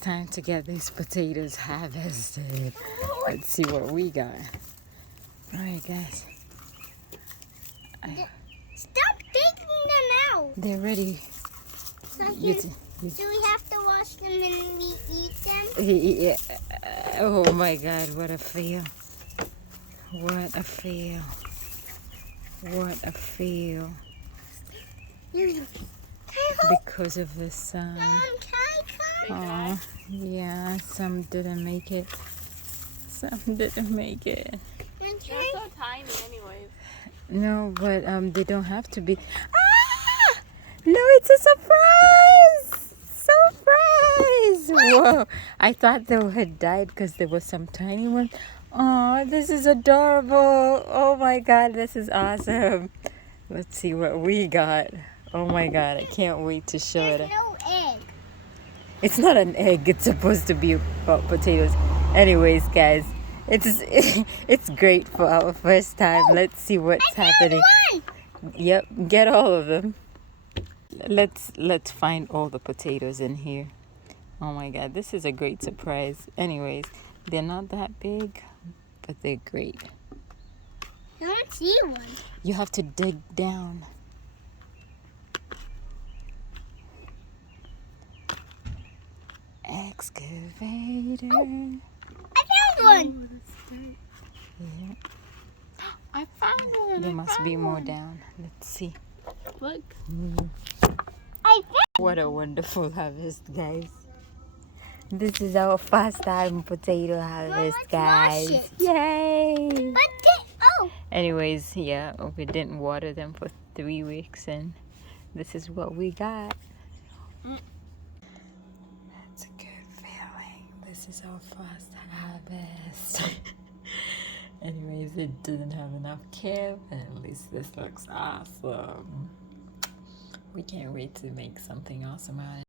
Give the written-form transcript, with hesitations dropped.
time to get these potatoes harvested. Let's see what we got. All right, guys. Stop taking them out. They're ready. So we have to wash them and we eat them? Yeah. Oh my God, what a fail. What a fail. What a fail. Because of the sun. Mom, can I come? Oh, yeah, some didn't make it. Some didn't make it. Can They're so tiny anyways. No, but they don't have to be. Ah! No, it's a surprise! Surprise! Whoa! I thought they had died because there was some tiny ones. Oh, this is adorable! Oh my God, this is awesome! Let's see what we got. Oh my God, I can't wait to show it. There's no egg. It's not an egg. It's supposed to be potatoes. Anyways, guys, it's great for our first time. Let's see what's happening. One. Yep, get all of them. Let's find all the potatoes in here. Oh my God, this is a great surprise. Anyways, they're not that big, but they're great. I don't see one. You have to dig down. Excavator. I found one. Yeah, I found one. there must be more down. Let's see. Look. I found What a wonderful harvest, guys. This is our first time potato harvest, let's guys. wash it. Yay! oh. Anyways, yeah, we didn't water them for 3 weeks, and this is what we got. That's a good feeling. This is our first harvest. Anyways, it didn't have enough care, but at least this looks awesome. We can't wait to make something awesome out of it.